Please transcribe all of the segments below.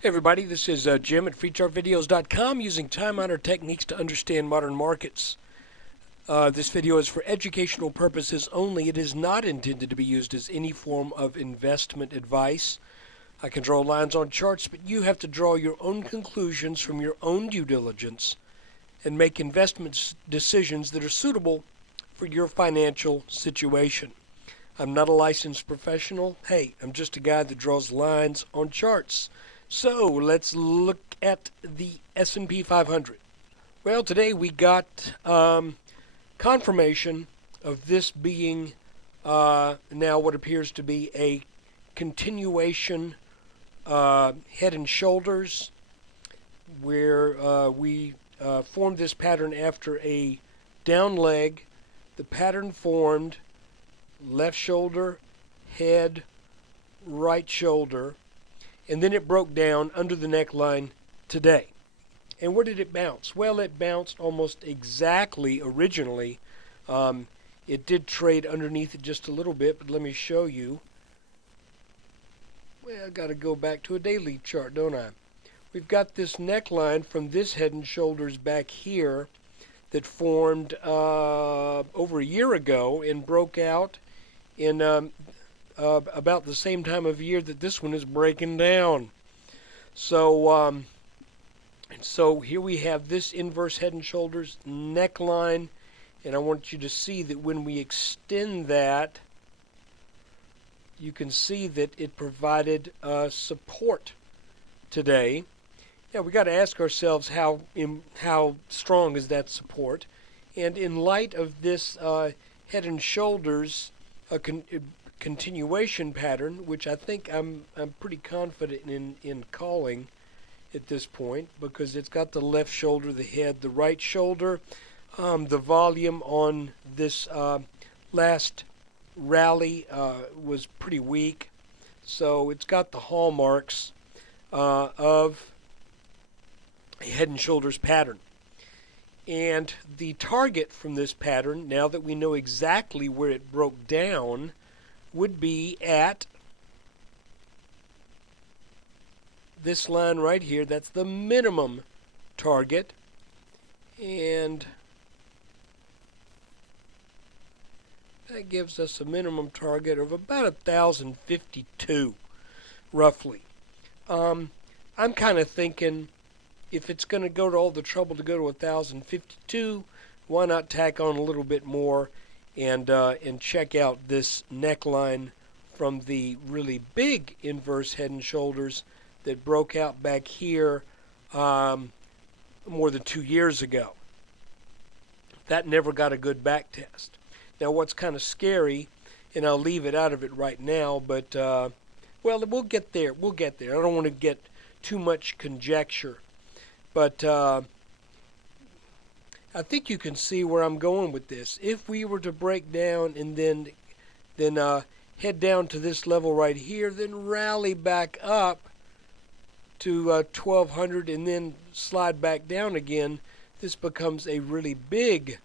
Hey everybody, this is Jim at FreeChartVideos.com using time-honored techniques to understand modern markets. This video is for educational purposes only. It is not intended to be used as any form of investment advice. I can draw lines on charts, but you have to draw your own conclusions from your own due diligence and make investment decisions that are suitable for your financial situation. I'm not a licensed professional. Hey, I'm just a guy that draws lines on charts. So let's look at the S&P 500. Well, today we got confirmation of this being now what appears to be a continuation head and shoulders, where we formed this pattern after a down leg. The pattern formed left shoulder, head, right shoulder, and then it broke down under the neckline today. And where did it bounce? Well, it bounced almost exactly originally. It did trade underneath it just a little bit, but let me show you. Well, I got to go back to a daily chart, don't I? We've got this neckline from this head and shoulders back here that formed over a year ago and broke out in about the same time of year that this one is breaking down. So here we have this inverse head and shoulders neckline, and I want you to see that when we extend that, you can see that it provided support today. Now we got to ask ourselves how strong is that support, and in light of this head and shoulders continuation pattern, which I think I'm pretty confident in calling at this point, because it's got the left shoulder, the head, the right shoulder. The volume on this last rally was pretty weak, so it's got the hallmarks of a head and shoulders pattern. And the target from this pattern, now that we know exactly where it broke down, would be at this line right here. That's the minimum target, and that gives us a minimum target of about 1,052 roughly. I'm kind of thinking, if it's going to go to all the trouble to go to 1,052, why not tack on a little bit more and check out this neckline from the really big inverse head and shoulders that broke out back here more than 2 years ago. That never got a good back test. Now what's kind of scary, and I'll leave it out of it right now, but well, we'll get there. We'll get there. I don't want to get too much conjecture, but I think you can see where I'm going with this. If we were to break down and then head down to this level right here, then rally back up to 1,200 and then slide back down again, this becomes a really big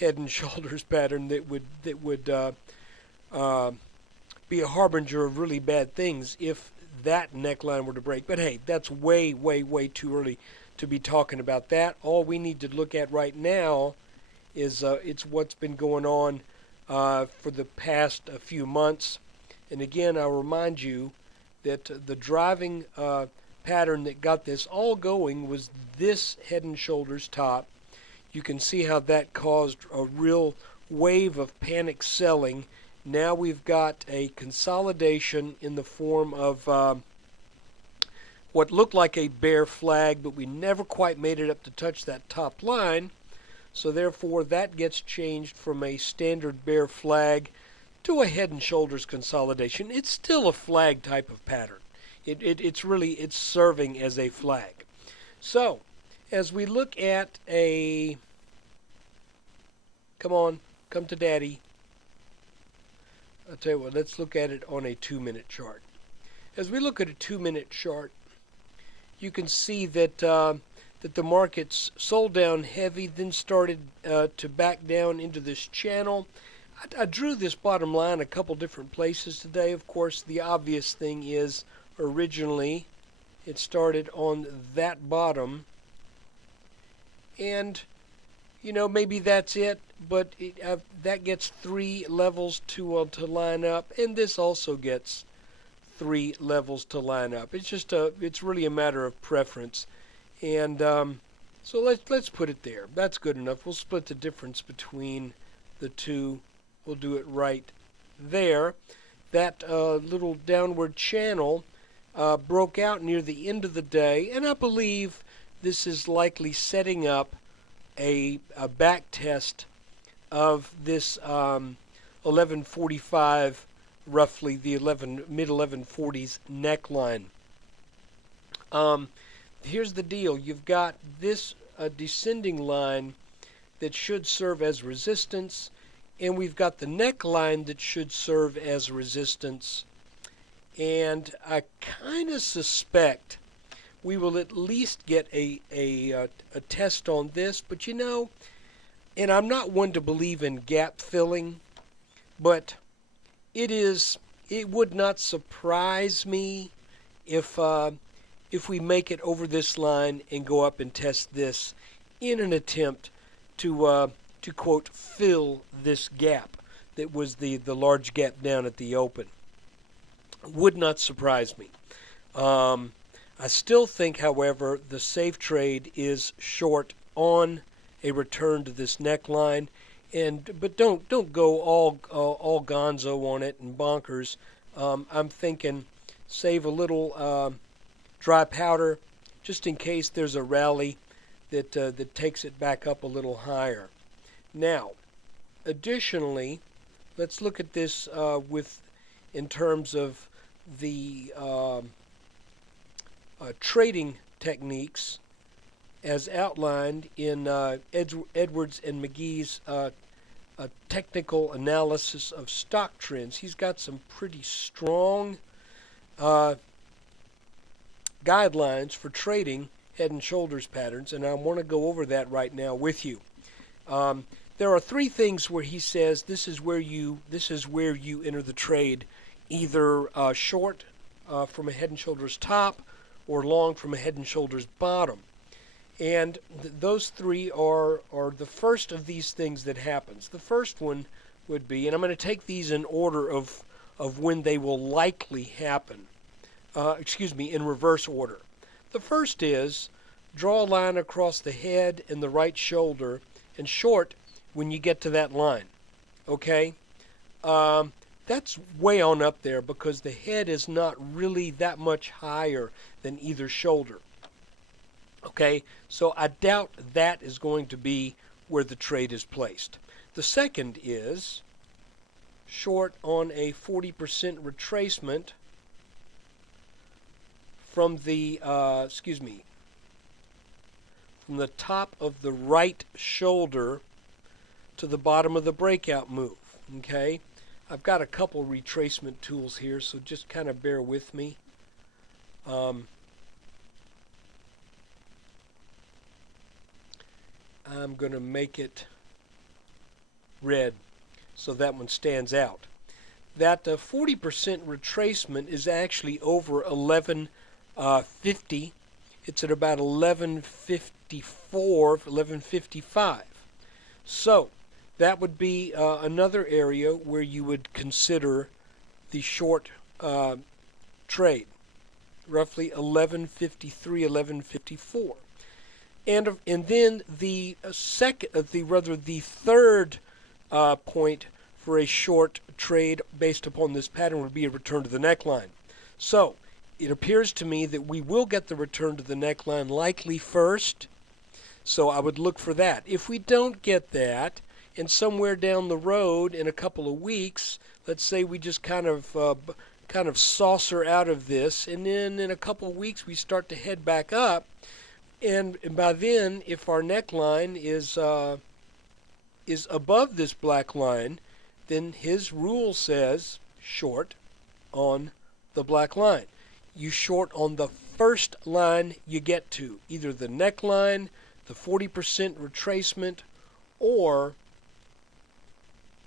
head and shoulders pattern that would be a harbinger of really bad things if that neckline were to break. But hey, that's way too early to be talking about that. All we need to look at right now is it's what's been going on for the past few months. And again, I'll remind you that the driving pattern that got this all going was this head and shoulders top. You can see how that caused a real wave of panic selling. Now we've got a consolidation in the form of what looked like a bear flag, but we never quite made it up to touch that top line. So therefore that gets changed from a standard bear flag to a head and shoulders consolidation. It's still a flag type of pattern. It's serving as a flag. So as we look at a, come to daddy. I'll tell you what, let's look at it on a 2-minute chart. As we look at a 2-minute chart, you can see that that the markets sold down heavy, then started to back down into this channel. I drew this bottom line a couple different places today. Of course, the obvious thing is originally It started on that bottom, and maybe that's it, but that gets 3 levels to line up, and this also gets 3 levels to line up. It's really a matter of preference, and so let's put it there. That's good enough. We'll split the difference between the two. We'll do it right there. That little downward channel broke out near the end of the day, and I believe this is likely setting up a back test of this 1145, roughly the mid 1140s neckline. Here's the deal. You've got this descending line that should serve as resistance, and we've got the neckline that should serve as resistance. And I kind of suspect we will at least get a test on this, but and I'm not one to believe in gap filling, but it would not surprise me if we make it over this line and go up and test this in an attempt to quote fill this gap that was the large gap down at the open. Would not surprise me. I still think, however, the safe trade is short on a return to this neckline, but don't go all gonzo on it and bonkers. I'm thinking save a little dry powder just in case there's a rally that takes it back up a little higher. Now, additionally, let's look at this in terms of the trading techniques as outlined in Edwards and McGee's technical analysis of stock trends. He's got some pretty strong guidelines for trading head and shoulders patterns, and I want to go over that right now with you. There are 3 things where he says this is where you enter the trade, either short from a head and shoulders top or long from a head and shoulders bottom. And those 3 are the first of these things that happens. The first one would be, and I'm going to take these in order of when they will likely happen. In reverse order. The first is draw a line across the head and the right shoulder and short when you get to that line. Okay? That's way on up there because the head is not really that much higher than either shoulder. Okay? So I doubt that is going to be where the trade is placed. The second is short on a 40% retracement from the from the top of the right shoulder to the bottom of the breakout move. Okay, I've got a couple retracement tools here, so just kind of bear with me. I'm going to make it red so that one stands out. That 40% retracement is actually over 1150. It's at about 1154, 1155. So that would be another area where you would consider the short trade, roughly 1153, 1154. And then the third point for a short trade based upon this pattern would be a return to the neckline. So it appears to me that we will get the return to the neckline likely first. So I would look for that. If we don't get that, and somewhere down the road in a couple of weeks, let's say we just kind of saucer out of this, and then in a couple of weeks we start to head back up, and by then, if our neckline is above this black line, then his rule says short on the black line. You short on the first line you get to, either the neckline, the 40% retracement, or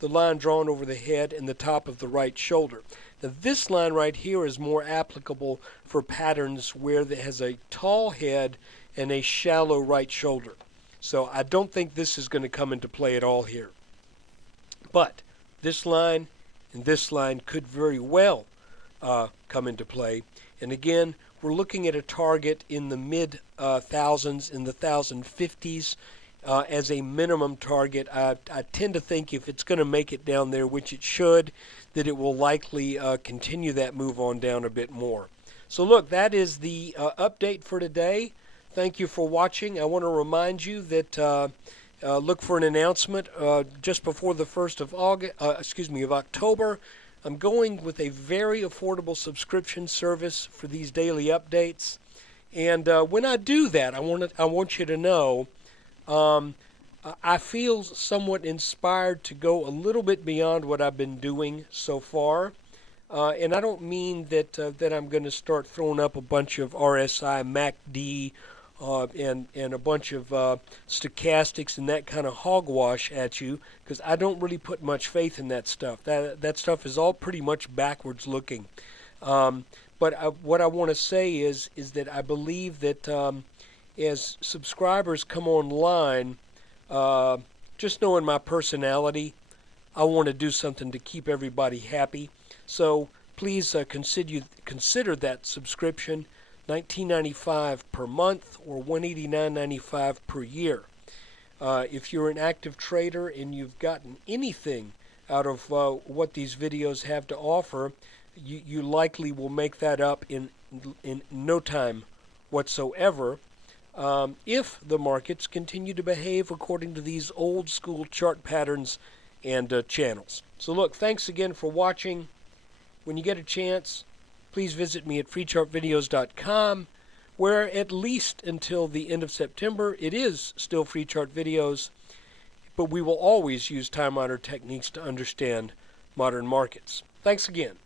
the line drawn over the head and the top of the right shoulder. Now this line right here is more applicable for patterns where it has a tall head and a shallow right shoulder. So I don't think this is going to come into play at all here. But this line and this line could very well come into play. And again, we're looking at a target in the mid thousands, in the 1050s as a minimum target. I tend to think if it's going to make it down there, which it should, that it will likely continue that move on down a bit more. So look, that is the update for today. Thank you for watching. I want to remind you that look for an announcement just before the 1st of October. I'm going with a very affordable subscription service for these daily updates. And when I do that, I want you to know I feel somewhat inspired to go a little bit beyond what I've been doing so far. And I don't mean that that I'm going to start throwing up a bunch of RSI, MACD, and a bunch of stochastics and that kind of hogwash at you, because I don't really put much faith in that stuff. That stuff is all pretty much backwards looking. But what I want to say is that I believe that as subscribers come online, just knowing my personality, I want to do something to keep everybody happy. So please consider that subscription, $19.95 per month or $189.95 per year. If you're an active trader and you've gotten anything out of what these videos have to offer, you likely will make that up in no time whatsoever if the markets continue to behave according to these old school chart patterns and channels. So look, thanks again for watching. When you get a chance, please visit me at freechartvideos.com, where at least until the end of September, it is still free chart videos, but we will always use time-honored techniques to understand modern markets. Thanks again.